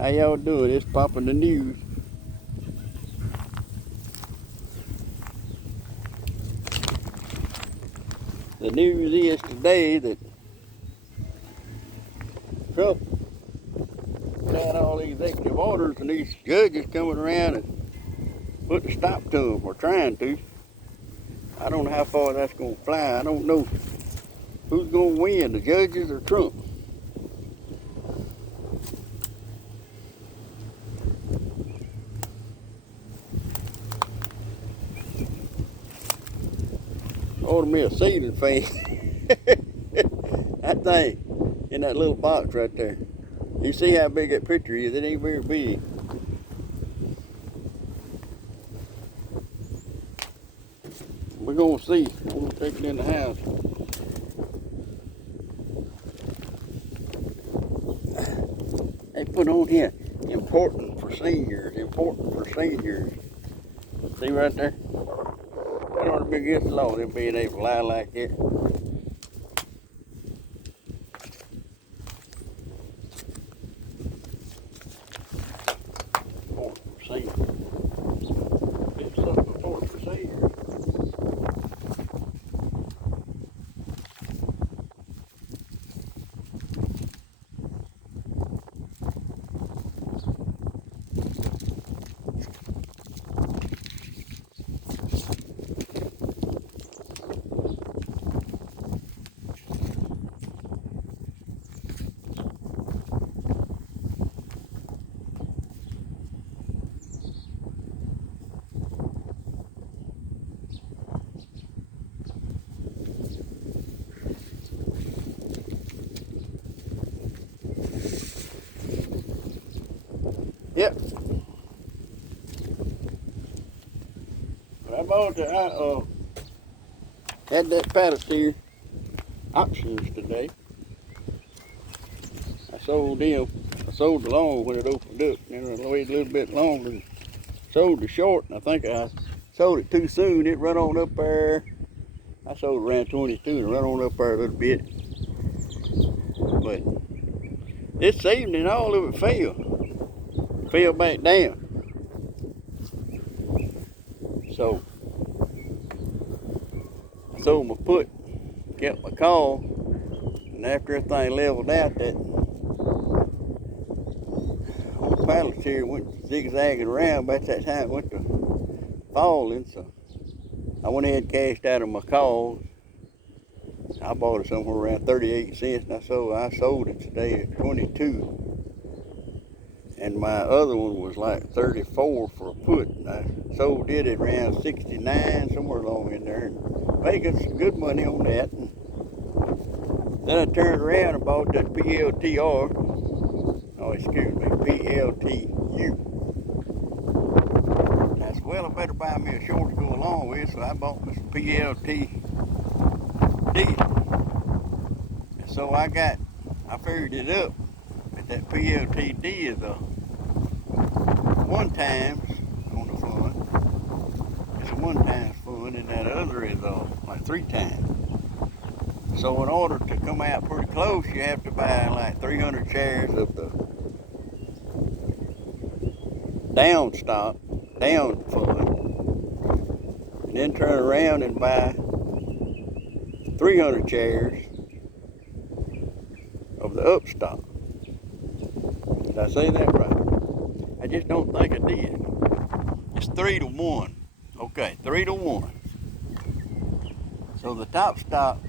How y'all doing? It's popping the news. The news is today that Trump had all these executive orders and these judges coming around and putting a stop to them, or trying to. I don't know how far that's going to fly. I don't know who's going to win, the judges or Trump. Order me a ceiling fan. That thing in that little box right there. You see how big that picture is? It ain't very big. We're gonna see. I'm gonna take it in the house. They put on here, important for seniors, important for seniors. See right there? That ought to be against the law, them being able to lie like that. Important for seniors. It's something important for seniors. Yep. But I bought the, had that paddle steer options today. I sold them. I sold the long when it opened up. Then I waited a little bit longer and sold the short. And I think I sold it too soon. It run on up there. I sold around 22 and run on up there a little bit. But this evening, all of it fell back down. So I sold my put, kept my call, and after everything leveled out, that old paddle steer went zigzagging around. By that time it went to falling, so I went ahead and cashed out of my calls. I bought it somewhere around 38 cents, and I sold it today at 22. And my other one was like 34 for a put. And I sold it at around 69, somewhere along in there, and making some good money on that. And then I turned around and bought that PLTR. Oh, excuse me, PLTU. And I said, well, I better buy me a short to go along with, so I bought me some PLTD. And so I figured it up that PLTD is a one times on the fund. It's a one times fund, and that other is like three times. So in order to come out pretty close, you have to buy like 300 shares of the down fund, and then turn around and buy 300 shares of the up stock. Did I say that right? I just don't think I did. It's 3 to 1. Okay, 3 to 1. So the top stock,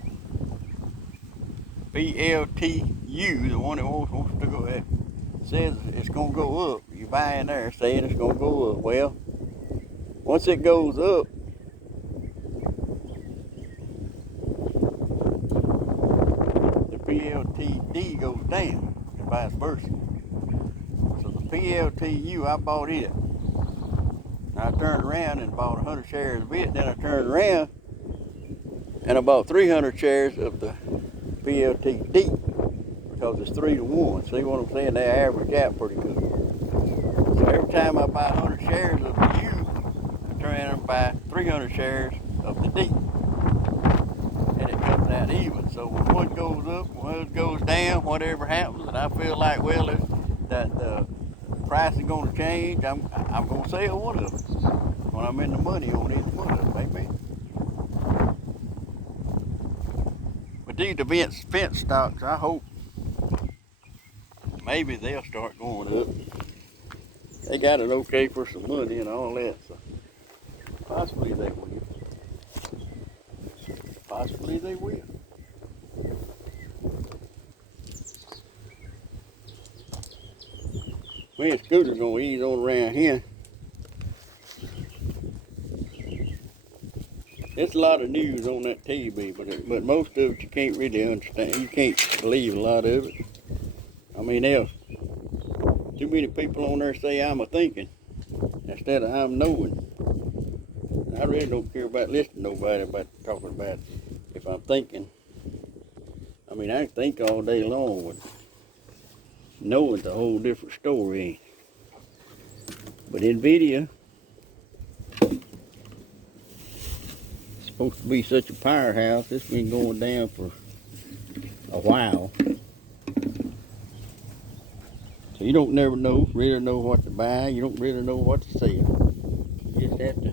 PLTU, the one that wants to go ahead, says it's going to go up. You buy in there saying it's going to go up. Well, once it goes up, the PLTD goes down, and vice versa. So the PLTU, I bought it. I turned around and bought 100 shares of it. Then I turned around and I bought 300 shares of the PLTD because it's 3 to 1. See what I'm saying? They average out pretty good. So every time I buy 100 shares of the U, I turn around and buy 300 shares of the D. And it comes out even. So when one goes up, one goes down, whatever happens, and I feel like, well, that price is gonna change, I'm gonna sell one of them when I'm in the money on each one of them, amen. But these fence stocks, I hope maybe they'll start going up. They got it okay for some money and all that, so possibly they will. Possibly they will. When Scooter's gonna ease on around here. There's a lot of news on that TV, but most of it you can't really understand. You can't believe a lot of it. I mean, there's too many people on there say I'm a thinking instead of I'm knowing. I really don't care about listening to nobody about talking about if I'm thinking. I mean, I can think all day long, but knowing's a whole different story. But NVIDIA is supposed to be such a powerhouse. It's been going down for a while. So you don't never really know what to buy. You don't really know what to sell. You just have to.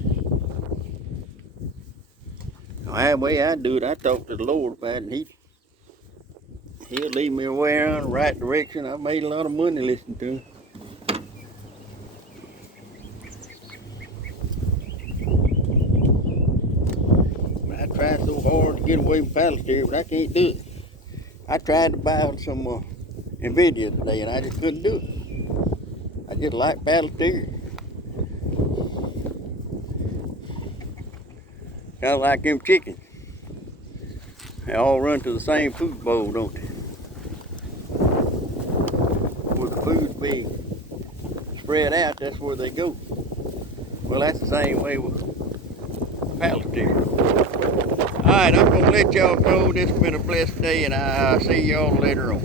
The way I do it, I talk to the Lord about it, and He'll lead me away around the right direction. I've made a lot of money listening to Him. I tried so hard to get away from Pallister, but I can't do it. I tried to buy some NVIDIA today, and I just couldn't do it. I just like Pallister. Kind of like them chickens. They all run to the same food bowl, don't they? Where the food's being spread out, that's where they go. Well, that's the same way with Pallister. All right, I'm going to let y'all go. This has been a blessed day, and I'll see y'all later on.